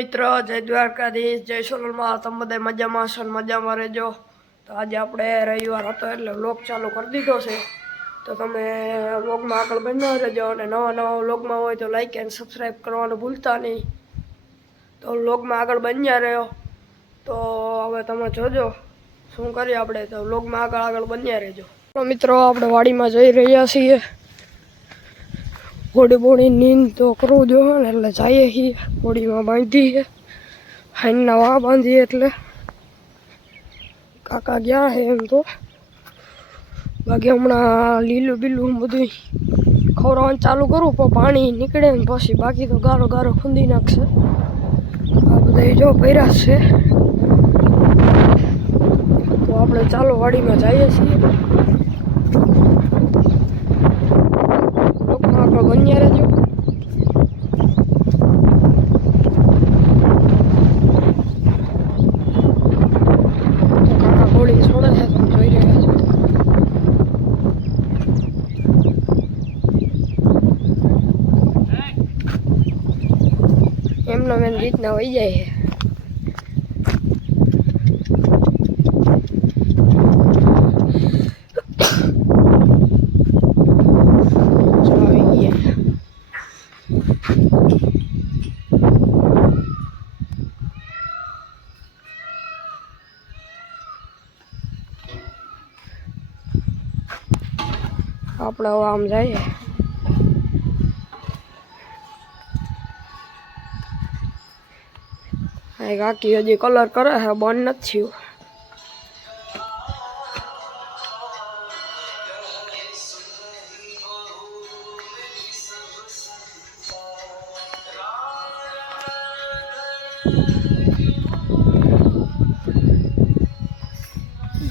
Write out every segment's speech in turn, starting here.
મિત્ર, જય દ્વારકાધીશ, જય સોલમાં તમે બધા મજામાં ને મજામાં રહેજો. તો આજે આપણે રવિવાર હતો એટલે વ્લોગ ચાલુ કરી દીધો છે. તો તમે વ્લોગમાં આગળ બન્યા રહેજો અને નવા નવા વ્લોગમાં હોય તો લાઈક એન્ડ સબસ્ક્રાઈબ કરવાનું ભૂલતા નહીં. તો વ્લોગમાં આગળ બન્યા રહ્યો. તો હવે તમે જોજો શું કરીએ આપણે. તો વ્લોગમાં આગળ આગળ બન્યા રહેજો. મિત્રો, આપણે વાડીમાં જઈ રહ્યા છીએ. હોડી બોડી નીંદ તો કરવું જોઈએ ને, એટલે જઈએ છીએ. હોડીમાં બાંધીએ હાઈના વા બાંધીએ એટલે. કાકા ગયા છે એમ તો. બાકી હમણાં લીલું બીલું બધું ખવડાવવાનું ચાલુ કરું, પણ પાણી નીકળે ને પછી બાકી તો ગારો ગારો ખૂંદી નાખશે. આ બધા જો પૈરા છે. તો આપણે ચાલો વાડીમાં જઈએ છીએ લોકમાં આગળ બન્યા રહેજો તો કાકા ગોળી છોડે છે તમે જોઈ રહ્યા છો એમનો એમ રીતના વહી જાય છે ચાલો આવી ગયા આપણે હવે આમ જઈએ આ કાકી હજી કલર કરે છે બંધ નથી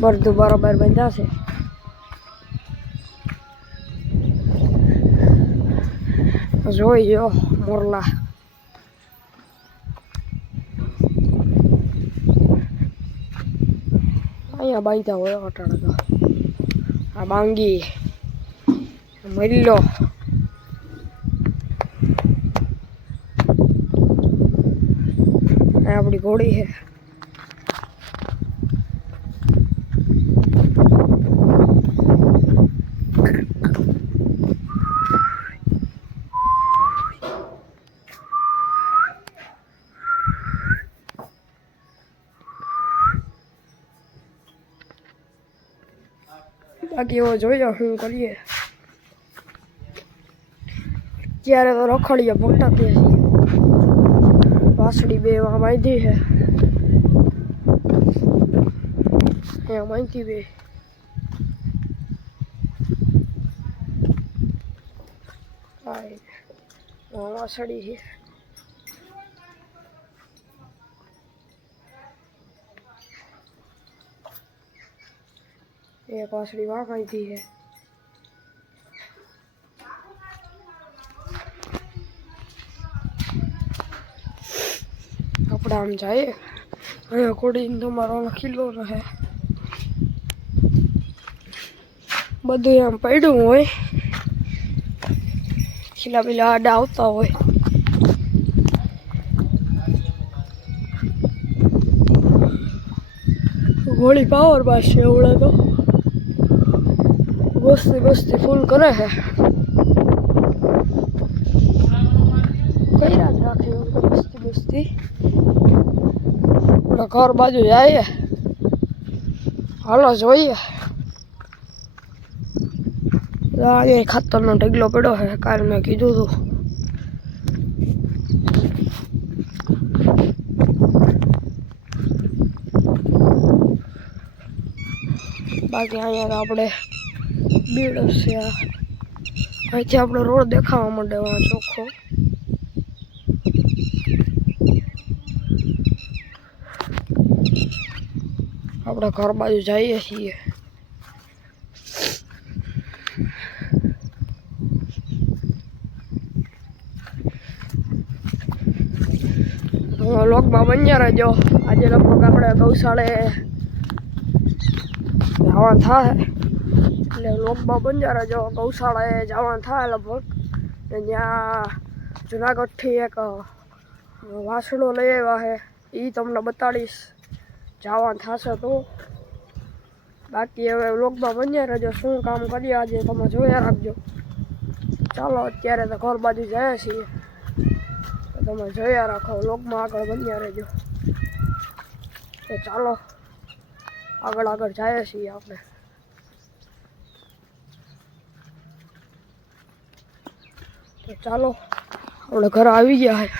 બધું બરોબર બંધાશે જોઈ જો મોરલા. અહીંયા બાંધ્યા હોય અટાણા તો આ બાંગી મરીલો આપણી ઘોડી છે બાકી એવો જોઈએ શું કરીએ. ક્યારે તો રખડીએ ભટકીએ કે વાસળી બે એવા બાંધી છે. અહીંયા બાંધી બે. વાસળી છે. એક વાસળી વા દી છે આપણે આમ જઈએ અહીંયા કોડીને મારો કિલ્લો રહે બધું આમ પડ્યું હોય ખીલા બીલા આડા આવતા હોય ઘોડી પાવર પાસે એવડે તો બસતી બસતી ફૂલ કરે છે કઈ રાત રાખે એવું તો બસતી બસતી આપણા ઘર બાજુ જઈએ હાલો જોઈએ અહીંયા ખાતરનો ઢગલો પડ્યો છે કાલ મેં કીધું હતું બાકી અહીંયા તો આપણે બીડ છે આ. અહીંથી આપણો રોડ દેખાવા માંડે આ ચોખ્ખો. આપણે ઘર બાજુ જઈએ છીએ. લોકમાં બન્યા રહેજો. આજે લગભગ આપણે ગૌશાળે જવા થાય. એટલે લોકમાં બંજારા જો ગૌશાળાએ જવાનું થાય લગભગ. ને ત્યાં જુનાગઢથી એક વાસણો લઈ આવ્યા છે. એ તમને બતાડીશ જવાનું થશે તો. બાકી હવે લોકમાં બન્યા જો શું કામ કરીએ આજે તમે જોયા રાખજો. ચાલો, અત્યારે તો ઘર બાજુ જાય છીએ. તમે જોયા રાખો લોકમાં આગળ બન્યા રહેજો તો ચાલો, આગળ આગળ જાય છીએ આપણે. તો ચાલો આપણે ઘરે આવી ગયા છે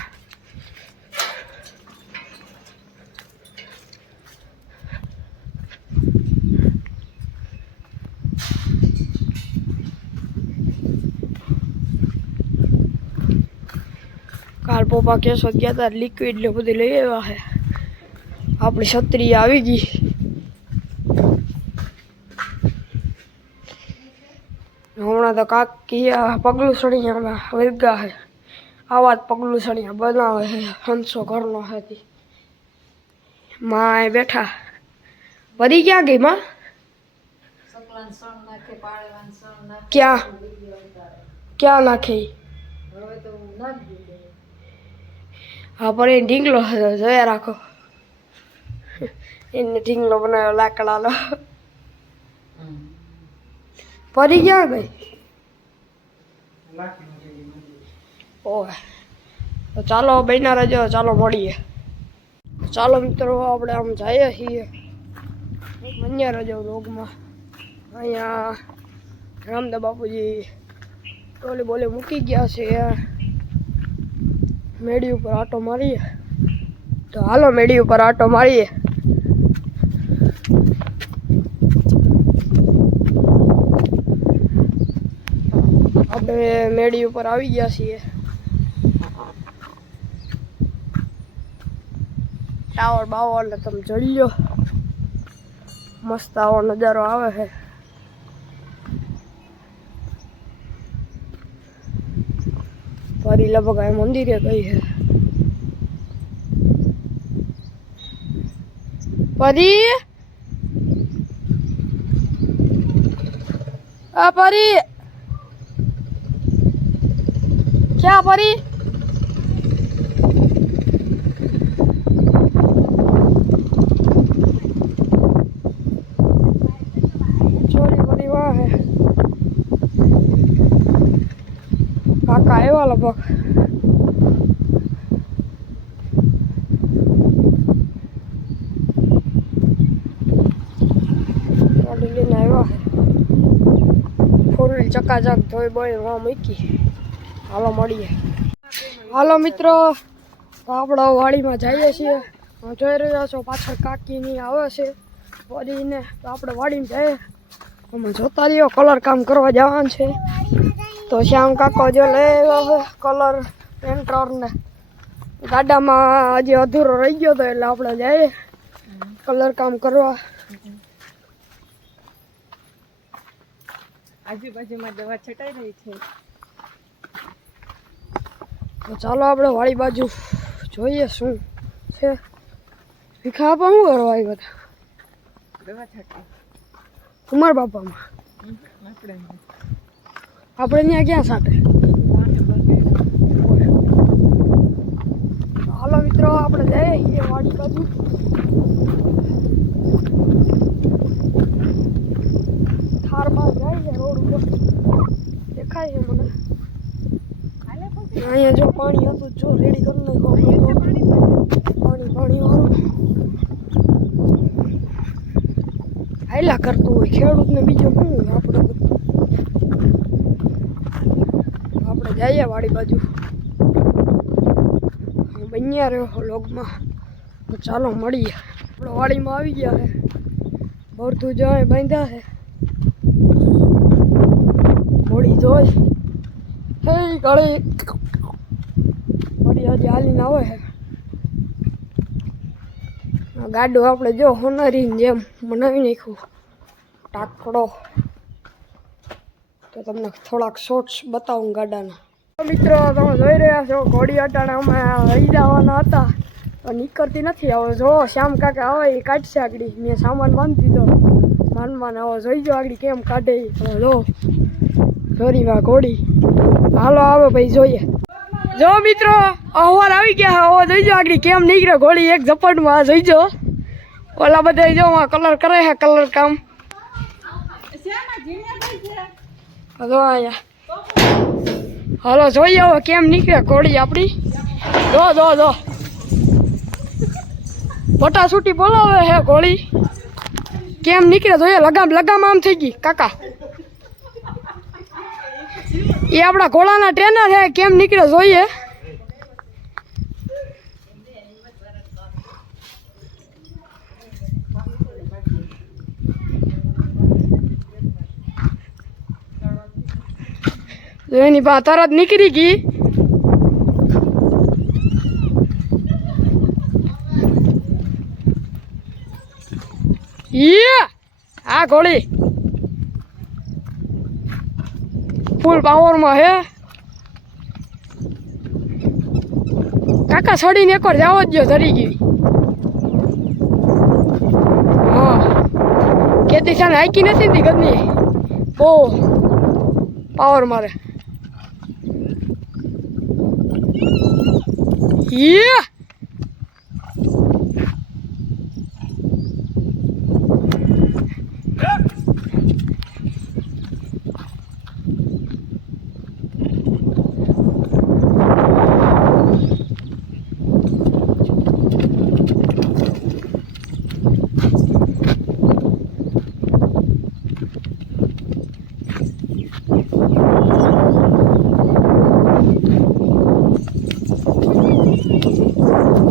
કાલ પપ્પા કેસો ગયા હતા લિક્વિડ ને બધી લઈ આવ્યા છે આપણી છત્રી આવી ગઈ હમણાં તો કાક કિયા પગલું સળિયામાં વર્ગા હે. આવા જ પગલું સળિયા બનાવે હે હંસો ઘરનો હતી માય બેઠા. વધી ક્યાં ગઈ માં? ક્યાં? ક્યાં નાખે હા પણ એ ઢીંગલો હતો જોયા રાખો. એને ઢીંગલો બનાવ્યો લાકડાનો. પરી ક્યાં ગઈ? ઓહ ચાલો બહેના રજો ચાલો મળીએ. ચાલો મિત્રો, આપણે આમ જઈએ છીએ. બન્યા રજો રોગમાં અહીંયા રામદા બાપુજી ટોલી બોલી મૂકી ગયા છે. મેડી ઉપર આટો મારીએ. તો હાલો મેડી ઉપર આટો મારીએ. આપણે મેડી ઉપર આવી ગયા છીએ. ટાવર બાવર ને તમે ચડી લો મસ્ત આવો નજારો આવે છે. ફરી લગભગ આ મંદિરે ગઈ છે. પરી આ પરી ક્યાં હે. કાકા આવ્યા લગભગ. આવ્યા ફોર ચકાચક ધોઈ બોઈ વા મૂકી. હાલો મળીએ. હાલો મિત્રો આપણે વાડીમાં જઈએ છીએ. જોઈ રહ્યા છો, પાછળ કાકીની આવે છે. વાડીને તો આપણે વાડીમાં જઈએ અમે જોતા રહ્યો, કલર કામ કરવા જવાનું છે. તો શ્યામ કાકો જો લઈ આવ્યો કલર પેન્ટરને. ગાડામાં હજી અધૂરો રહી ગયો હતો એટલે આપણે જઈએ, કલર કામ કરવા. આજુબાજુમાં દવા છટાઈ રહી છે. તો ચાલો આપણે વાડી બાજુ જોઈએ શું છે. ભીખા બાપા શું કરવા આવી બધા કુમાર બાપામાં. આપણે ત્યાં ક્યાં સાથે? હાલો મિત્રો, આપણે જઈએ વાડી બાજુ થારમાં જાય છે રોડ ઉપર દેખાય છે મને અહીંયા જો પાણી હતું, જો રેડી કરી નાખો. પાણી પાણી વાળું. હાલા કરતું હોય, ખેડૂતને બીજું શું આપણે આપણે જઈએ વાડી બાજુ. બન્યા રહ્યો લોગમાં તો ચાલો મળીએ. આપણે વાડીમાં આવી ગયા છે. ભરતું જાય, બાંધ્યા છે. મોડી જોઈ. હે, ગળી. વળી હજી હાલીને આવે છે ગાડો આપણે જો હોનરીને જેમ બનાવી નાખ્યું. ટાકડો. તો તમને થોડાક શોર્ટ્સ બતાવું ગાડાના. મિત્રો તમે જોઈ રહ્યા છો, ઘોડી અટાણે અમે લઈ જવાના હતા. તો નીકળતી નથી. હવે જો શ્યામ કાકા આવે એ કાઢશે આગળ. મેં સામાન બાંધી દીધો. માનમાં હવે જોઈ જો આગળ કેમ કાઢે. તો જો જોરી ઘોડી. હાલો, આવે ભાઈ, જોઈએ. જો મિત્રો, અહવાર આવી ગયા હવે જોઈજો આગળ કેમ નીકળે, ગોળી એક ઝપટમાં જોઈજો ઓલા બધા જો કલર કરે છે કલર કામ. જો અહીંયા. હલો, જોઈએ હવે કેમ નીકળે ઘોડી આપણી. જો જો જો. બટા છૂટી બોલાવે હે ઘોડી કેમ નીકળે, જોઈએ, લગામ લગામ આમ થઈ ગઈ. કાકા. એ આપણા ઘોડાના ટ્રેનર છે, કેમ નીકળે જોઈએ? એની બા તરત નીકળી ગઈ. ઈ આ ઘોડી. ફૂલ પાવરમાં હે? કાકા, સડીને એકવાર જાવ જ ગયો ધરી ગઈ. હા. કેતી છે ને હાકી નથી હતી ગમી. બહુ પાવર મારે. યે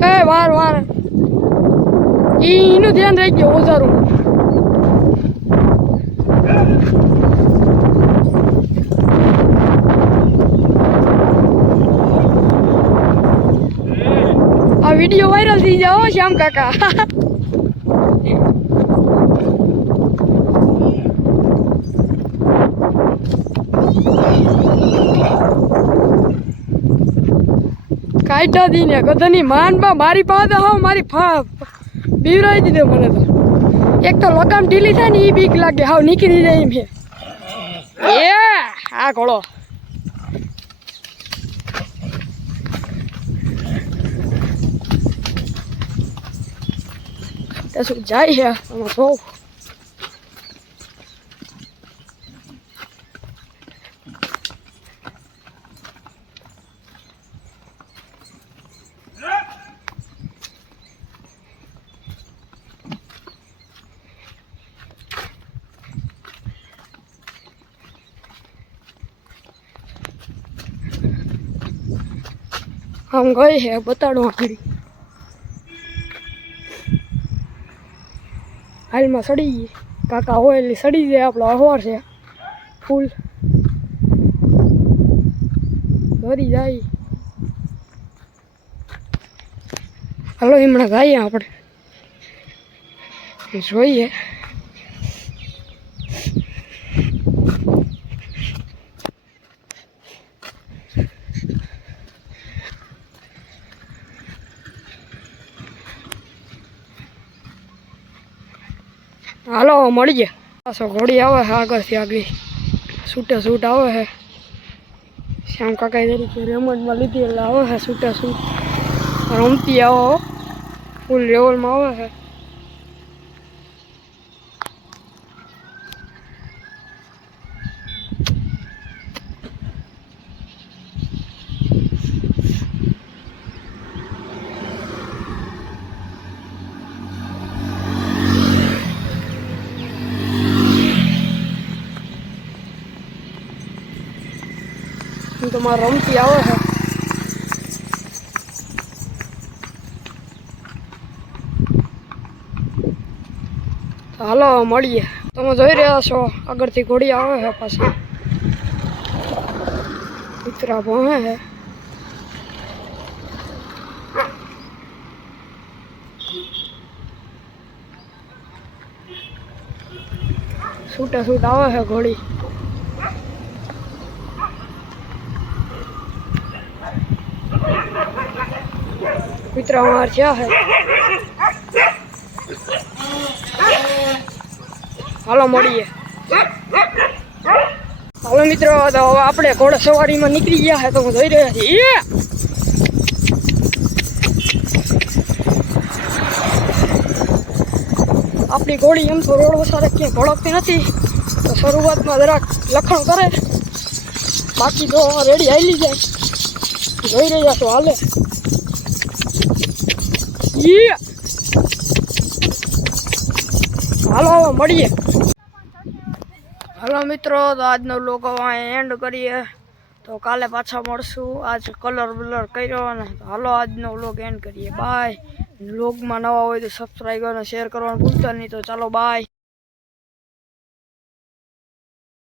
એ વાર વાર. એનું ધ્યાન રાખજો ઓઝારું આ વીડિયો વાયરલ થઈ જાઓ શ્યામ કાકા. કાઢા દી ને ગધની માન બા, મારી પાસે હા, મારી ફા, બીવરાઈ દીધો મને તો. એક તો લગામ ઢીલી થાય ને એ બીક લાગે, હાવ નીકળી જાય એમ હે. એ, આ ઘોડો. શું જાય હે, આમાં જોઉં આમ ગઈ છે બતાડો આખરી હાલમાં સડી ગઈ. કાકા હોય એટલે સડી જાય, આપણો અહવાર છે. ફૂલ. ભરી જાય. હાલો, હમણાં ગાઈએ આપણે. જોઈએ. હાલો મળીએ પાછો ઘોડી આવે છે આગળથી આગળ. છૂટે છૂટ આવે છે. શ્યામ કાકા તરીકે રમતમાં લીધી એટલે આવે છે છૂટે છૂટ રમતી આવો ફૂલ લેવલમાં આવે છે. હું તો મારે રમતી આવે છે હાલો, મળીએ. તમે જોઈ રહ્યા છો, આગળથી ઘોડી આવે છે પાછી. કૂતરા ભણે છે છૂટા છૂટ આવે છે ઘોડી. पितरा मार क्या है हालो मड़ी है हालो मित्र अपने घोड़ा सवारी में निकली गया है तो हूँ जी रहा थी अपनी घोड़ी एम तो रोड वसा रखी घोड़ती नहीं तो शुरुआत में जरा लखण करे बाकी तो रेडी आई ली जाए जी रहा तो हाल યે હાલો, હવે મળીએ. હાલો મિત્રો, તો આજનો લોકો એન્ડ કરીએ. તો કાલે પાછા મળશું. આજ કલર બલર કર્યો ને હાલો, આજનો વ્લોગ એન્ડ કરીએ. બાય વ્લોગમાં નવા હોય તો સબસ્ક્રાઈબ અને શેર કરવાનું ભૂલતા નહીં. તો ચાલો બાય